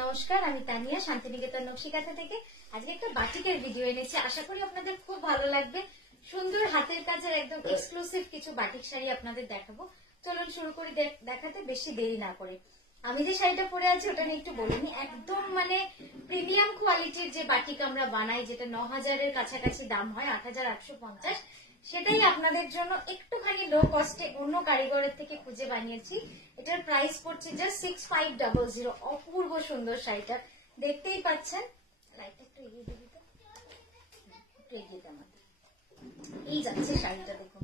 নমস্কার, আমি তানিয়া শান্তিনিকেতন নকশিকাঁথা থেকে। আজকে একটা বাটিকের ভিডিও এনেছি, আশা করি আপনাদের খুব ভালো লাগবে। সুন্দর হাতের কাজের একদম এক্সক্লুসিভ কিছু বাটিক শাড়ি আপনাদের দেখাবো। চলুন শুরু করি দেখাতে, বেশি দেরি না করে। আমি যে শাড়িটা পরে আছি ওটা নিয়ে একটু বলিনি, একদম মানে প্রিমিয়াম কোয়ালিটির যে বাটিক আমরা বানাই, যেটা ৯,০০০-এর কাছাকাছি দাম হয়, ৮,৮৫০, সেটাই আপনাদের জন্য একটুখানি লো কস্টে অন্য কারিগরের থেকে খুঁজে বানিয়েছি। এটার প্রাইস পড়ছে জাস্ট 6500। অপূর্ব সুন্দর শাড়িটা, দেখতেই পাচ্ছেন। লাইটটা একটু এগিয়ে দিবি তো, একটু এগিয়ে দে আমাদের। এই যাচ্ছে শাড়িটা, দেখুন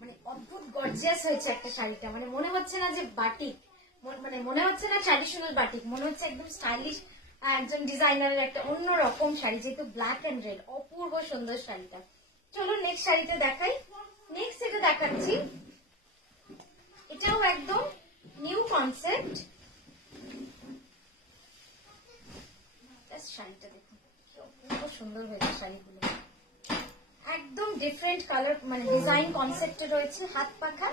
মানে অদ্ভুত গর্জিয়াস হয়েছে একটা শাড়িটা। মানে মনে হচ্ছে না যে বাটিক, মানে মনে হচ্ছে না ট্র্যাডিশনাল বাটিক, মনে হচ্ছে একদম স্টাইলিশ একজন ডিজাইনারের একটা অন্য রকম শাড়ি, যেহেতু ব্ল্যাক এন্ড রেড। অপূর্ব সুন্দর শাড়িটা। চলো নেক্সট শাড়িতে দেখাই। নেক্সট এটা দেখাচ্ছি, এটাও একদম নিউ কনসেপ্ট। শাড়িটা দেখুন খুব সুন্দর হয়েছে শাড়িগুলো, একদম ডিফারেন্ট কালার, মানে ডিজাইন কনসেপ্টে রয়েছে। হাত পাখা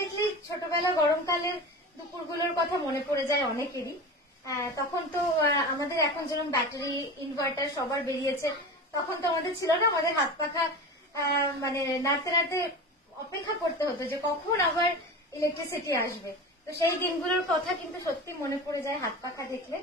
দেখলেই ছোটবেলা গরমকালের দুপুরগুলোর কথা মনে পড়ে যায় অনেকেরই। তখন তো আমাদের এখন যেরকম ব্যাটারি ইনভার্টার সবার বেরিয়েছে, তখন তো আমাদের ছিল না। আমাদের হাত পাখা মানে নাড়তে নাড়তে অপেক্ষা করতে হতো যে কখন আবার ইলেকট্রিসিটি আসবে। তো সেই দিনগুলোর কথা কিন্তু সত্যি মনে পড়ে যায় হাত পাখা দেখলে।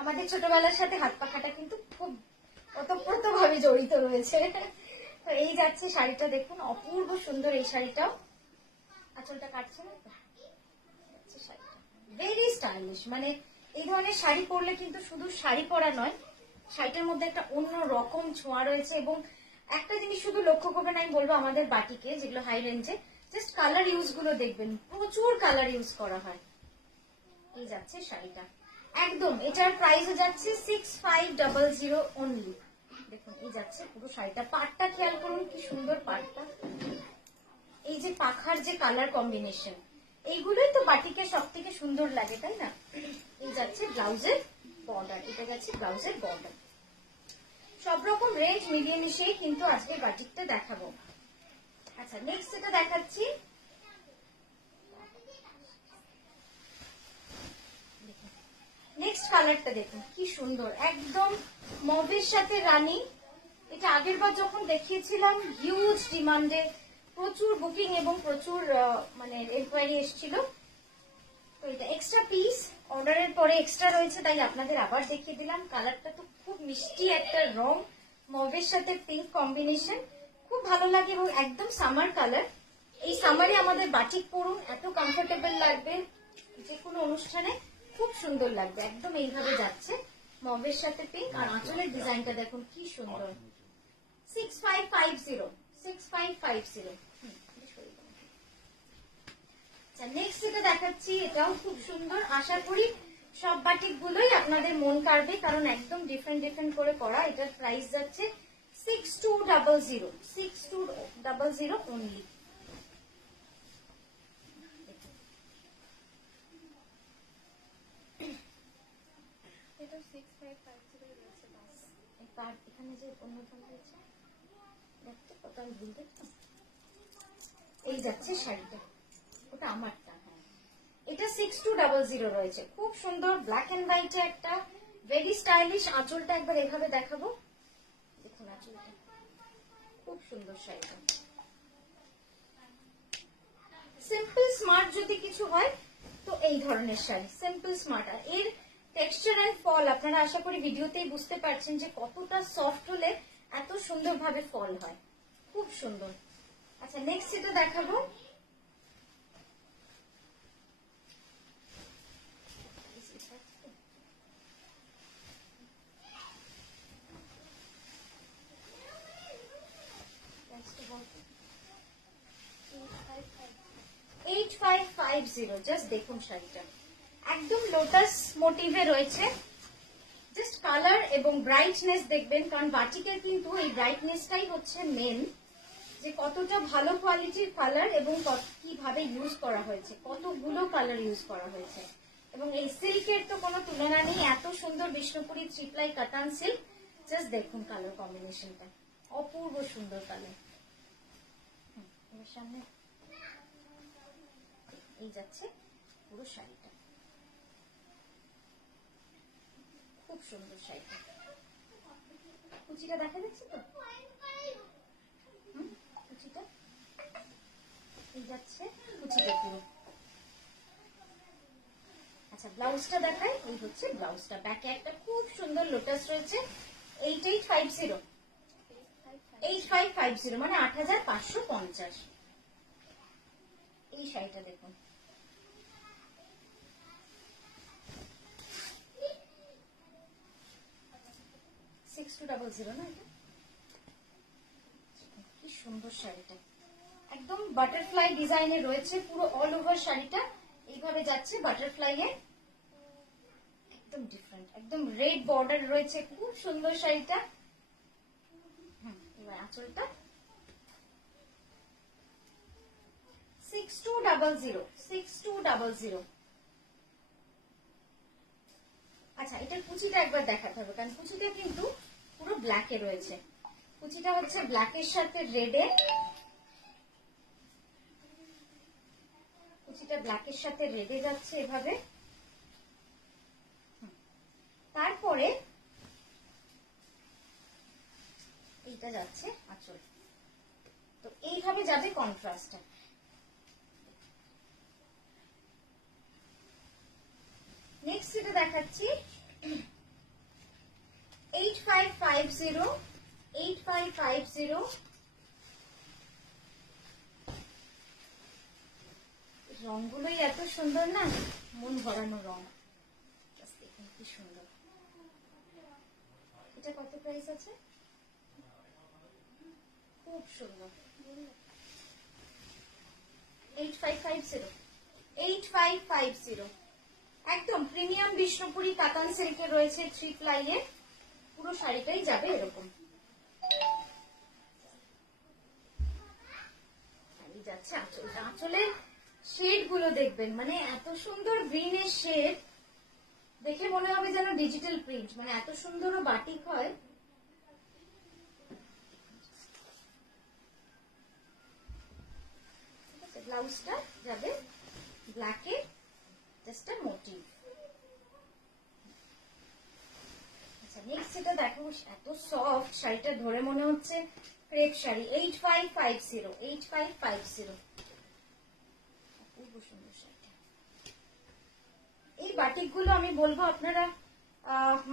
আমাদের ছোটবেলার সাথে হাত পাখাটা কিন্তু খুব ওতপ্রোতভাবে জড়িত রয়েছে। তো এই যাচ্ছে শাড়িটা, দেখুন অপূর্ব সুন্দর এই শাড়িটাও। আঁচলটা কাটছে না, ভেরি স্টাইলিশ। মানে এই ধরনের শাড়ি পরলে কিন্তু শুধু শাড়ি পরা নয়, শাড়িটার মধ্যে একটা অন্য রকম ছোঁয়া রয়েছে। এবং একটা জিনিস শুধু লক্ষ্য করবেন, আমি বলবো আমাদের বাটিকে যেগুলো হাই রেঞ্জে, জাস্ট কালার ইউজ গুলো দেখবেন, প্রচুর কালার ইউজ করা হয়। এই যাচ্ছে শাড়িটা, একদম এটার প্রাইস যাচ্ছে 6500 অনলি। দেখুন এই যাচ্ছে পুরো শাড়িটা। পাটটা খেয়াল করুন, কি সুন্দর পাটটা। এই যে পাখার যে কালার কম্বিনেশন, এইগুলোই তো বাটিকে সব থেকে সুন্দর লাগে, তাই না? এই যাচ্ছে ব্লাউজের বর্ডার, এটা যাচ্ছে ব্লাউজের বর্ডার। সব রকম রেঞ্জ মিলিয়ে মিশিয়ে কিন্তু আজকে বাটিকটা দেখাবো। আচ্ছা নেক্সট এটা দেখাচ্ছি, নেক্সট কালারটা দেখুন কি সুন্দর, একদম মভের সাথে রানী। এটা আগের বার যখন দেখিয়েছিলাম হিউজ ডিমান্ডে, প্রচুর বুকিং এবং প্রচুর মানে এনকোয়ারি এসেছিল। তো এটা এক্সট্রা পিস অর্ডারের পরে এক্সট্রা রয়েছে, তাই আপনাদের আবার দেখিয়ে দিলাম। কালারটা তো খুব মিষ্টি একটা রং, মভের সাথে পিঙ্ক কম্বিনেশন, খুব ভালো লাগে এবং একদম সামার কালার। এই সামারে আমাদের বাটিক পরুন, এত কমফোর্টেবল লাগবে, যে কোনো অনুষ্ঠানে খুব সুন্দর লাগবে। একদম এইভাবে যাচ্ছে মভের সাথে পিঙ্ক। আর আঁচলের ডিজাইনটা দেখুন কি সুন্দর। 6550। নেক্সট যেটা দেখাচ্ছি, এটাও খুব সুন্দর। আশা করি সব বাটিক গুলোই আপনাদের মন কাড়বে, কারণ একদম ডিফারেন্ট করে করা। এটার প্রাইস যাচ্ছে 6200 অনলি। এখানে যে অন্য রয়েছে দেখতে কত, আমি ভুল দেখতাম। এই যাচ্ছে শাড়িটা, ওটা আমারটা। হ্যাঁ, এটা 6200 রয়েছে। খুব সুন্দর ব্ল্যাক এন্ড হোয়াইটে একটা ভেরি স্টাইলিশ। আঁচলটা একবার এভাবে দেখাবো, দেখুন আঁচলটা খুব সুন্দর। শাড়িটা সিম্পল স্মার্ট যদি কিছু হয় তো এই ধরনের শাড়ি, সিম্পল স্মার্ট। আর এর টেক্সচার এন্ড ফল আপনারা আশা করি ভিডিওতেই বুঝতে পারছেন যে কতটা সফট হলে এত সুন্দরভাবে ফল হয়, খুব সুন্দর। আচ্ছা নেক্সট যেটা দেখাবো, জাস্ট দেখুন শাড়িটা একদম লোটাস মোটিভে রয়েছে। জাস্ট কালার এবং ব্রাইটনেস দেখবেন, কারণ বাটিকের কিন্তু এই ব্রাইটনেসটাই হচ্ছে মেন, যে কতটা ভালো কোয়ালিটির কালার এবং কিভাবে ইউজ করা হয়েছে, কতগুলো কালার ইউজ করা হয়েছে। এবং এই সিল্কের তো কোনো তুলনা নেই, এত সুন্দর বিষ্ণুপুরি থ্রিপ্লাই কাতান সিল্ক। জাস্ট দেখুন কালার কম্বিনেশনটা, অপূর্ব সুন্দর কালার। সামনে এই যাচ্ছে পুরো শাড়িটা, সুন্দর শাড়িটা। কুচিটা দেখা যাচ্ছে তো, কুচিটা এই যাচ্ছে, কুচিটা পুরো। আচ্ছা ব্লাউজটা দেখাই, এই হচ্ছে ব্লাউজটা। ব্যাকে একটা খুব সুন্দর লোটাস রয়েছে। 8850 8550 মানে 8550। এই শাড়িটা দেখুন, না এটা কি সুন্দর শাড়িটা, একদম বাটারফ্লাই ডিজাইনে রয়েছে পুরো অল ওভার শাড়িটা। এইভাবে যাচ্ছে বাটারফ্লাই এ, একদম ডিফারেন্ট, একদম রেড বর্ডার রয়েছে, খুব সুন্দর শাড়িটা। এবার আঁচলটা 6200। আচ্ছা এটার কুচিটা একবার দেখাতে হবে, কারণ কুচিটা কিন্তু পুরো ব্ল্যাকে রয়েছে। কুচিটা হচ্ছে ব্ল্যাকের সাথে রেডে, কুচিটা ব্ল্যাকের সাথে রেডে যাচ্ছে এভাবে। তারপরে এইটা যাচ্ছে আঁচল, তো এইভাবে যাবে কন্ট্রাস্টটা। নেক্সট এটা দেখাচ্ছি 8550। রংগুলোই এত সুন্দর না, মন ভরানো রং, দেখুন কি সুন্দর। এটা কত প্রাইস আছে? খুব সুন্দর, 8550। একদম প্রিমিয়াম বিষ্ণুপুরি কাতান সিল্কে রয়েছে, 3 প্লাই এ পুরো শাড়িটাই যাবে এরকম। যাচ্ছে আঁচলটা, আঁচলের শেড গুলো দেখবেন, মানে এত সুন্দর গ্রিনের শেড, দেখে মনে হবে যেন ডিজিটাল প্রিন্ট, মানে এত সুন্দর বাটিক হয়। ব্লাউজটা যাবে ব্ল্যাকে, জাস্ট আ মোটিভ। আচ্ছা নেক্সট এটা দেখো, এত সফট শাড়িটা, ধরে মনে হচ্ছে ক্রেপ শাড়ি। 8550। খুব সুন্দর শাড়িটা। এই বাটিক গুলো আমি বলবো আপনারা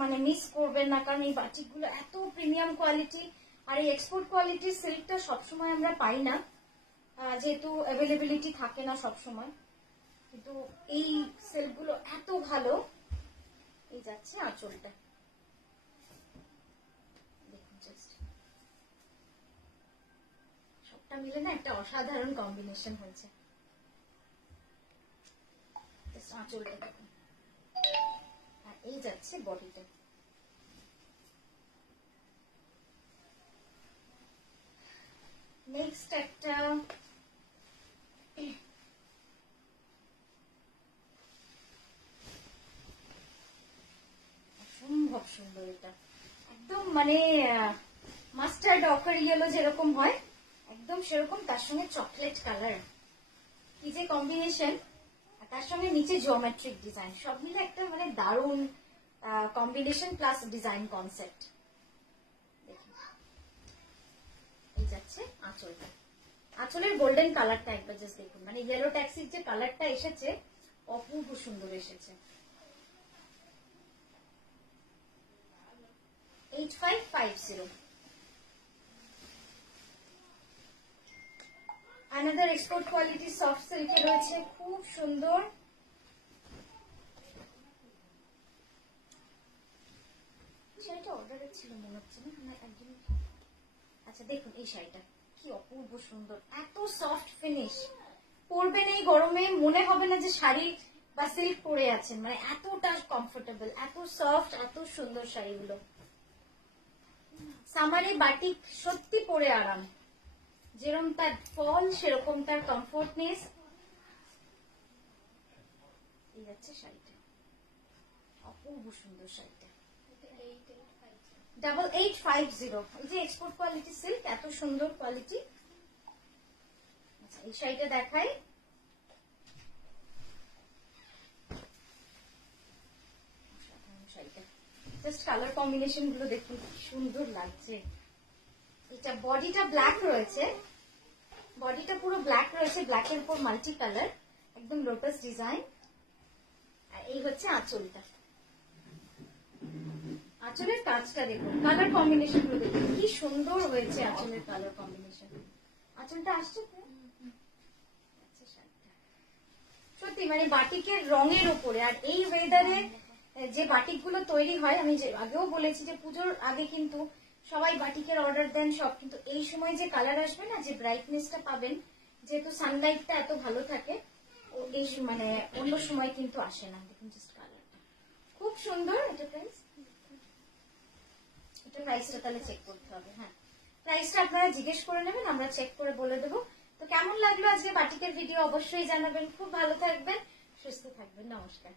মানে মিস করবেন না, কারণ এই বাটিক গুলো এত প্রিমিয়াম কোয়ালিটি। আর এই এক্সপোর্ট কোয়ালিটির সিল্কটা সবসময় আমরা পাই না, যেহেতু অ্যাভেলেবিলিটি থাকে না সবসময়, কিন্তু এই সিল্ক গুলো এত ভালো। এই যাচ্ছে আঁচলটা, দেখুন জাস্ট সবটা মিলে না একটা অসাধারণ কম্বিনেশন হয়েছে। আঁচলটা দেখুন, আর এই যাচ্ছে বডিটা। নেক্সট একটা অসম্ভব সুন্দর, এটা একদম মানে মাস্টার্ড অকার ইয়েলো যেরকম হয় একদম সেরকম, তার সঙ্গে চকলেট কালার, কি যে কম্বিনেশন। তার সঙ্গে নিচে জিওমেট্রিক ডিজাইন, সব মিলে একটা মানে দারুণ কম্বিনেশন প্লাস ডিজাইন কনসেপ্ট। এই যাচ্ছে আঁচলটা, আঁচলের গোল্ডেন কালারটা একবার জাস্ট দেখুন, মানে ইয়েলো ট্যাক্সির যে কালারটা এসেছে অপূর্ব সুন্দর এসেছে। 8550। Another export quality soft silk রয়েছে, খুব সুন্দর। শাড়িটা অর্ডারের ছিল মনে হচ্ছে না একদম। আচ্ছা দেখুন এই শাড়িটা কি অপূর্ব সুন্দর, এত সফট ফিনিশ, পরবেন এই গরমে মনে হবে না যে শাড়ি বা সিল্ক পরে আছেন, মানে এতটা কমফোর্টেবল, এত সফট, এত সুন্দর শাড়িগুলো। সামারে বাটিক সত্যি পরে আরাম, যেরকম তার ফল সেরকম তার কমফোর্টনেস। এই যাচ্ছে শাড়িটা, অপূর্ব সুন্দর শাড়িটা। 8850। এই যে এক্সপোর্ট কোয়ালিটি সিল্ক, এত সুন্দর কোয়ালিটি। আচ্ছা এই শাড়িটা দেখাই, শাড়িটা জাস্ট কালার কম্বিনেশন গুলো দেখুন কি সুন্দর লাগছে। এটা বডিটা ব্ল্যাক রয়েছে, বডিটা পুরো ব্ল্যাক রয়েছে, ব্ল্যাকের উপর মাল্টি কালার, একদম লোটাস ডিজাইন। আর এই হচ্ছে আঁচলটা, আঁচলের কাজটা দেখুন, কালার কম্বিনেশন গুলো দেখুন কি সুন্দর হয়েছে আঁচলের কালার কম্বিনেশন। আঁচলটা আসছে সত্যি মানে বাটিকের রঙের উপরে। আর এই ওয়েদারে যে বাটিক গুলো তৈরি হয়, আমি যে আগেও বলেছি যে পুজোর আগে কিন্তু সবাই বাটিকের অর্ডার দেন সব, কিন্তু এই সময় যে কালার আসবে না, যে ব্রাইটনেসটা পাবেন, যেহেতু সানলাইটটা এত ভালো থাকে, এই মানে অন্য সময় কিন্তু আসে না। দেখুন জাস্ট কালারটা খুব সুন্দর। এটা প্রাইস, এটা প্রাইসটা তাহলে চেক করতে হবে। হ্যাঁ, প্রাইসটা আপনারা জিজ্ঞেস করে নেবেন, আমরা চেক করে বলে দেবো। তো কেমন লাগলো আজকে বাটিকের ভিডিও অবশ্যই জানাবেন। খুব ভালো থাকবেন, সুস্থ থাকবেন, নমস্কার।